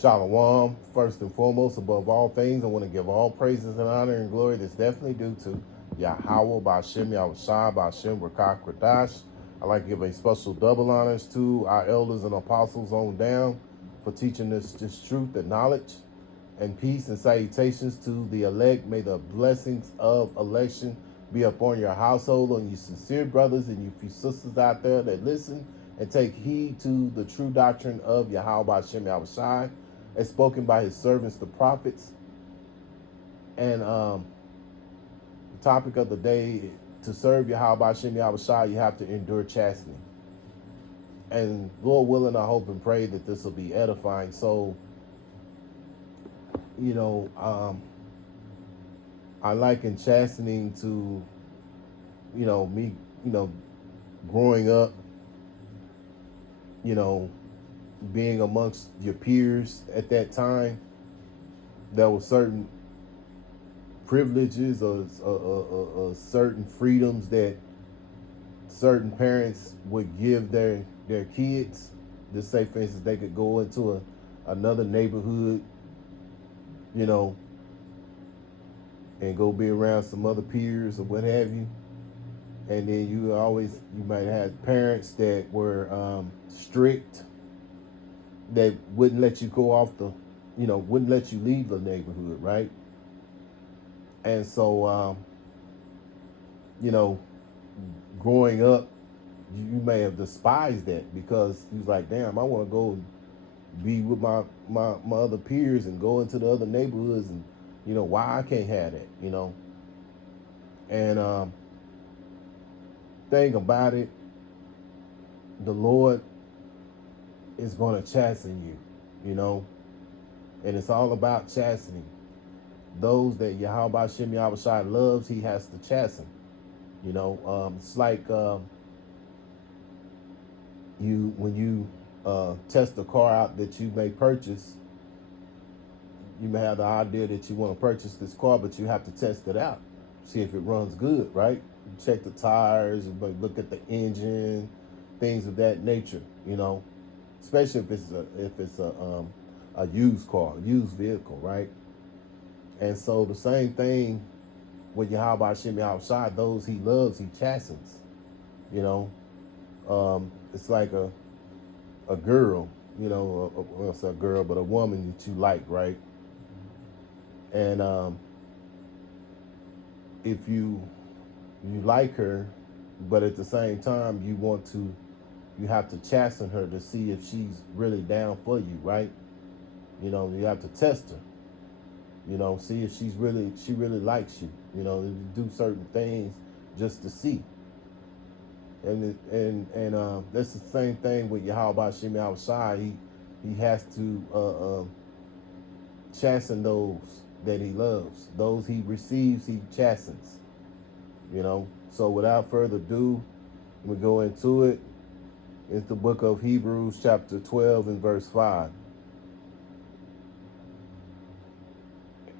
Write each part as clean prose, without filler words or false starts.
Shalom. First and foremost, above all things, I want to give all praises and honor and glory that's definitely due to Yahweh, Ba'Shem, Yahushua, Ba'Shem, Rakah, Kradash. I'd like to give a special double honors to our elders and apostles on down for teaching us this truth and knowledge, and peace and salutations to the elect. May the blessings of election be upon your household, on you sincere brothers and you few sisters out there that listen and take heed to the true doctrine of Yahweh Ba'Shem Yahushua, as spoken by his servants, the prophets. And the topic of the day, to serve Yahweh Ba'Shem Yahushua, you have to endure chastening. And Lord willing, I hope and pray that this will be edifying. So, you know, I liken chastening to, me, growing up, being amongst your peers at that time. There were certain privileges or certain freedoms that certain parents would give their kids. Just say, for instance, they could go into another neighborhood, and go be around some other peers or what have you. And then you might have parents that were strict, that wouldn't let you go off wouldn't let you leave the neighborhood, right? And so, growing up, you may have despised that because you was like, damn, I want to go be with my other peers and go into the other neighborhoods, and why I can't have that, and thing about it, the Lord is going to chasten you, and it's all about chastening those that Yahweh Shem Yahushua loves. He has to chasten. It's like when you test a car out that you may purchase. You may have the idea that you want to purchase this car, but you have to test it out, see if it runs good, right? You check the tires, you look at the engine, things of that nature. Especially if it's a used car, a used vehicle, right? And so the same thing with Yahweh Shem Yahushua, those he loves, he chastens. It's like a girl, well, it's a girl, but a woman that you like, right? And if you like her, but at the same time you have to chasten her to see if she's really down for you, right? You have to test her. See if she really likes you. Do certain things just to see. And that's the same thing with Yahweh Shem Yahushua. He has to chasten those that he loves. Those he receives, he chastens. So without further ado, we go into it. It's the book of Hebrews, chapter 12 and verse 5.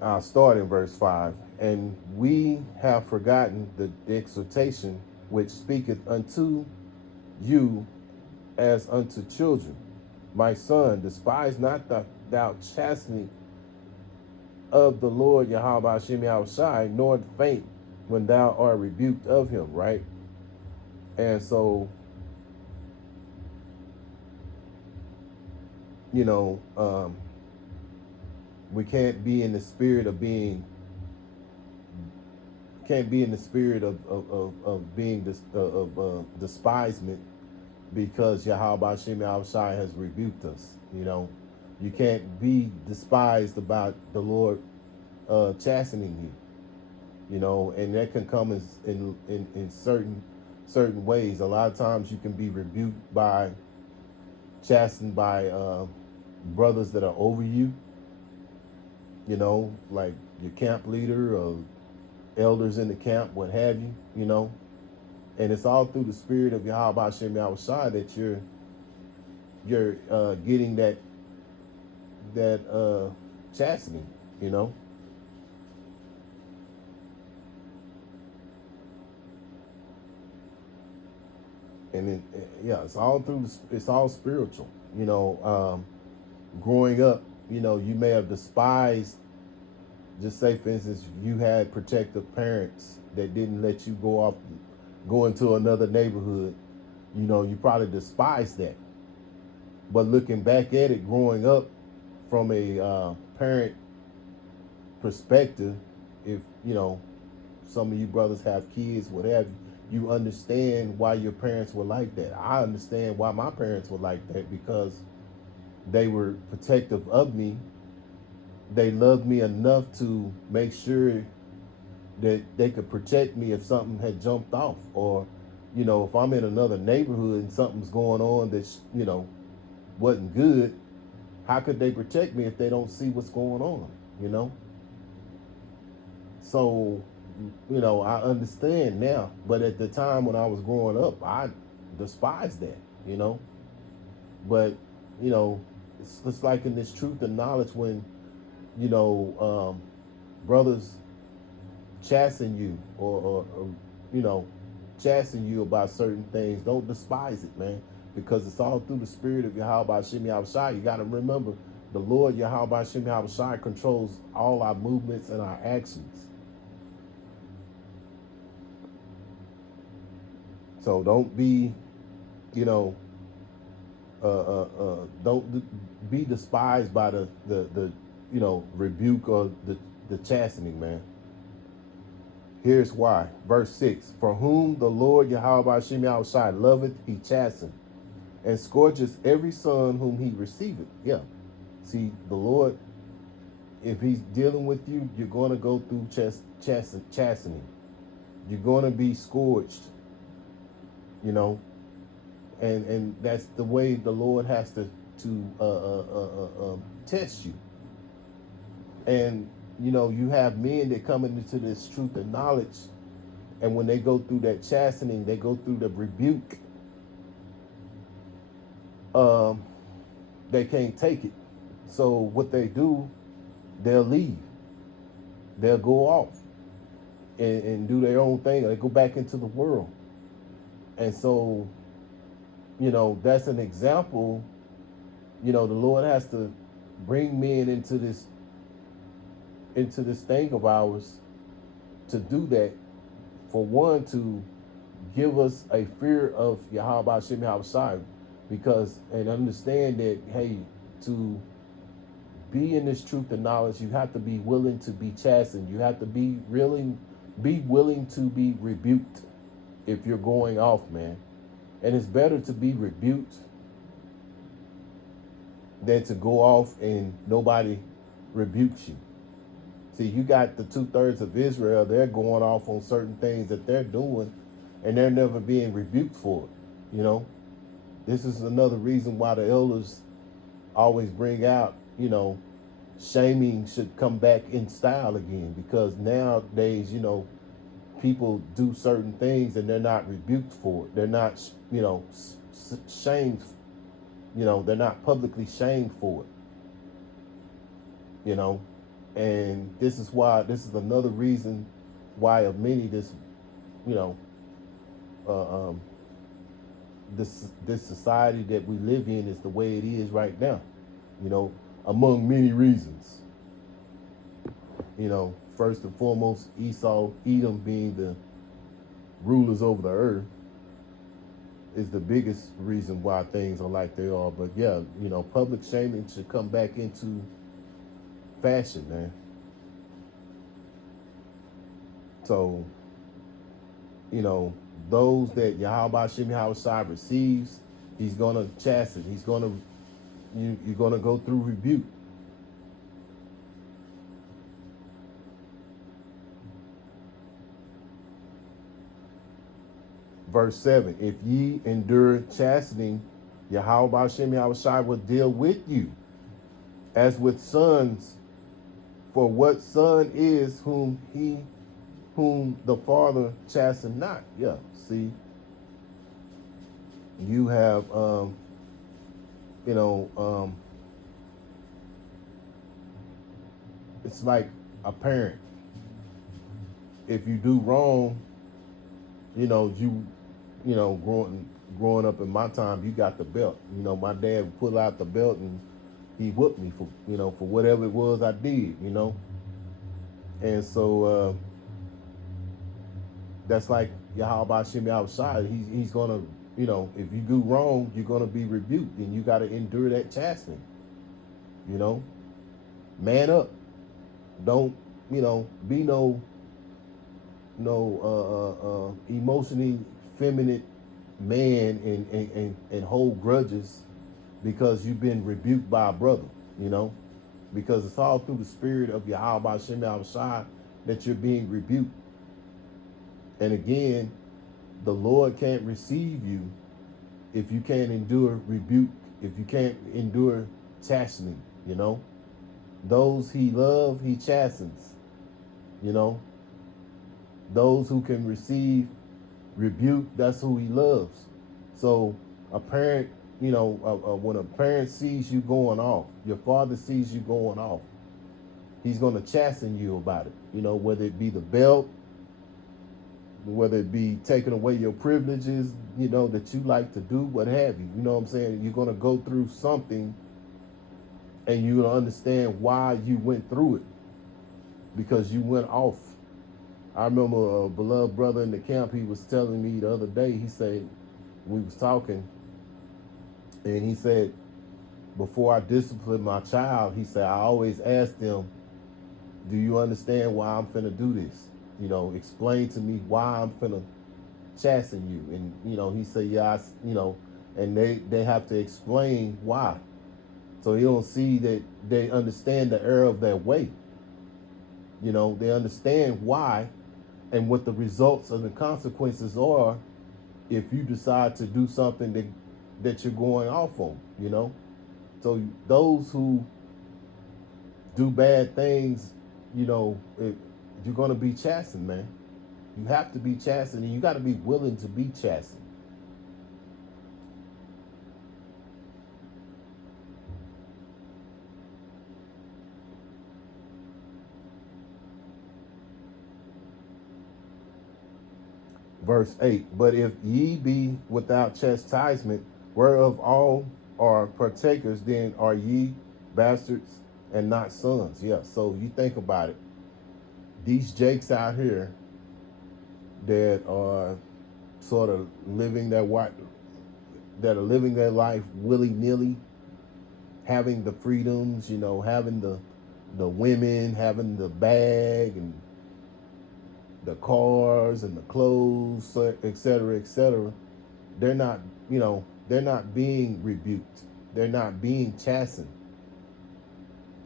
I'll start in verse 5. And we have forgotten the exhortation which speaketh unto you as unto children. My son, despise not thou chastening of the Lord Yahweh Shem Yahushua, nor faint when thou art rebuked of him, right? And so, we can't be in the spirit of being despisement, because Yahweh Shem Yahushua has rebuked us. You can't be despised about the Lord chastening you. And that can come in certain ways. A lot of times you can be rebuked chastened by brothers that are over you. Like your camp leader or elders in the camp, what have you. And it's all through the spirit of Yahweh Shem Yahushua that you're getting that chastening. And it's all spiritual. Growing up, you know, you may have despised, just say for instance, you had protective parents that didn't let you go into another neighborhood, you know, you probably despised that. But looking back at it, growing up from a parent perspective, if, you know, some of you brothers have kids, whatever, you understand why your parents were like that. I understand why my parents were like that, because they were protective of me. They loved me enough to make sure that they could protect me if something had jumped off, or, you know, if I'm in another neighborhood and something's going on that's, you know, wasn't good, how could they protect me if they don't see what's going on, you know? So, you know, I understand now, but at the time when I was growing up, I despised that, you know? But, you know, it's like in this truth and knowledge, when, you know, brothers chasten you, or, you know, chasten you about certain things, don't despise it, man, because it's all through the spirit of Yahweh Hashem Yahushua. You got to remember, the Lord Yahweh Hashem Yahushua controls all our movements and our actions. So don't be, you know, don't be despised by the you know, rebuke or the chastening, man. Here's why. Verse 6. For whom the Lord Yahweh Hashem Yahushua loveth, he chasteneth, and scourges every son whom he receiveth. Yeah. See, the Lord, if he's dealing with you, you're going to go through chastening. You're going to be scourged, you know, and that's the way the Lord has to test you. And, you know, you have men that come into this truth and knowledge, and when they go through that chastening, they go through the rebuke, they can't take it. So what they do, they'll leave. They'll go off and do their own thing. They go back into the world. And so, you know, that's an example. You know, the Lord has to bring men into this thing of ours to do that. For one, to give us a fear of Yahweh Hashem Yahushua, because, and understand that, hey, to be in this truth and knowledge, you have to be willing to be chastened. You have to be willing to be rebuked if you're going off, man. And it's better to be rebuked than to go off and nobody rebukes you. See, you got the 2/3 of Israel, they're going off on certain things that they're doing, and they're never being rebuked for it, you know? This is another reason why the elders always bring out, you know, shaming should come back in style again, because nowadays, you know, people do certain things and they're not rebuked for it. They're not, you know, shamed, you know, they're not publicly shamed for it, you know? And this is another reason why of many, this, you know, this society that we live in is the way it is right now, you know, among many reasons. You know, first and foremost, Edom being the rulers over the earth is the biggest reason why things are like they are. But yeah, you know, public shaming should come back into fashion, man. So, you know, those that Yahweh Hashem Yahushua receives, he's gonna chasten. You're gonna go through rebuke. Verse 7, if ye endure chastening, Yahweh Hashem Yahushua will deal with you as with sons. For what son is whom the father chasten not? Yeah, see, you have, you know, it's like a parent. If you do wrong, you know, growing up in my time, you got the belt. You know, my dad would pull out the belt and he whooped me for, for whatever it was I did, And so that's like Yahweh Shem outside. He's gonna, if you do wrong, you're gonna be rebuked, and you got to endure that chastening. Man up. Don't, be no emotionally feminine man and hold grudges because you've been rebuked by a brother, because it's all through the spirit of Yahweh Shem Shai that you're being rebuked. And again, the Lord can't receive you if you can't endure rebuke, if you can't endure chastening, Those he loves, he chastens, Those who can receive rebuke, that's who he loves. So a parent, when a parent sees you going off, your father sees you going off, he's going to chasten you about it, whether it be the belt, whether it be taking away your privileges, that you like to do, what have you. You know what I'm saying? You're going to go through something and you're going to understand why you went through it, because you went off. I remember a beloved brother in the camp, he was telling me the other day, he said, we was talking, and he said, before I discipline my child, he said, I always ask them, do you understand why I'm finna do this? Explain to me why I'm finna chasten you. And, he said, yeah, and they have to explain why. So you don't see that they understand the error of their way. They understand why and what the results and the consequences are if you decide to do something that you're going off on, So those who do bad things, you're going to be chastened, man. You have to be chastened, and you got to be willing to be chastened. Verse 8, but if ye be without chastisement, whereof all are partakers, then are ye bastards and not sons. Yeah, so you think about it. These jakes out here that are sort of living their life willy-nilly, having the freedoms, having the women, having the bag and the cars and the clothes, et cetera, et cetera. They're not, they're not being rebuked. They're not being chastened.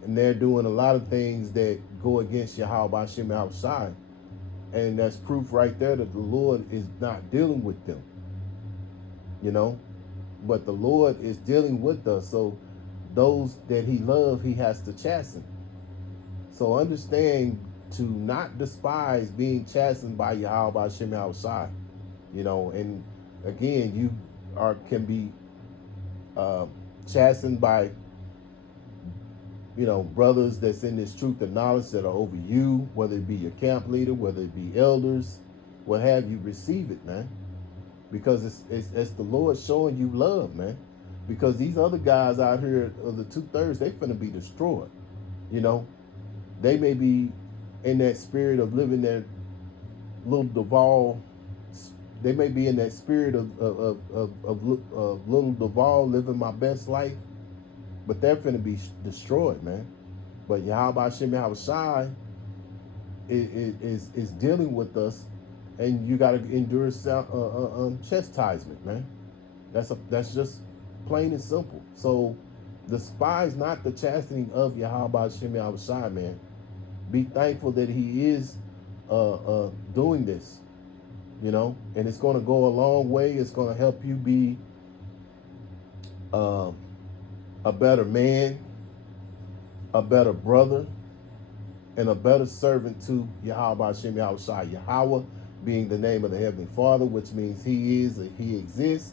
And they're doing a lot of things that go against Yahweh Shem outside. And that's proof right there that the Lord is not dealing with them. But the Lord is dealing with us. So those that he loves, he has to chasten. So understand to not despise being chastened by Yahweh Shem outside. And again, you can be chastened by brothers that's in this truth and knowledge that are over you, whether it be your camp leader, whether it be elders, what have you. Receive it, man, because it's the Lord showing you love, man. Because these other guys out here of the 2/3, they finna be destroyed. They may be in that spirit of living their little Duval. They may be in that spirit of little Duval, living my best life, but they're finna be destroyed, man. But Yahweh Shem Shai is dealing with us, and you got to endure chastisement, man. That's just plain and simple. So despise not the chastening of Yahweh Shem Shai, man. Be thankful that he is doing this, and it's going to go a long way. It's going to help you be a better man, a better brother, and a better servant to Yahweh Shem Shai. Yahweh being the name of the Heavenly Father, which means he is, he exists.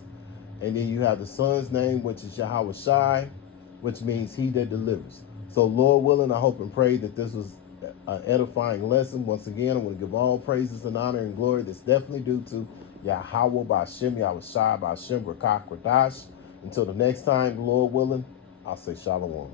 And then you have the Son's name, which is Yahweh Shai, which means he that delivers. So Lord willing, I hope and pray that this was an edifying lesson. Once again, I want to give all praises and honor and glory that's definitely due to Yahweh B'Shem Yahweh Shai B'Shem Rakak Radash. Until the next time, Lord willing, I'll say shalom.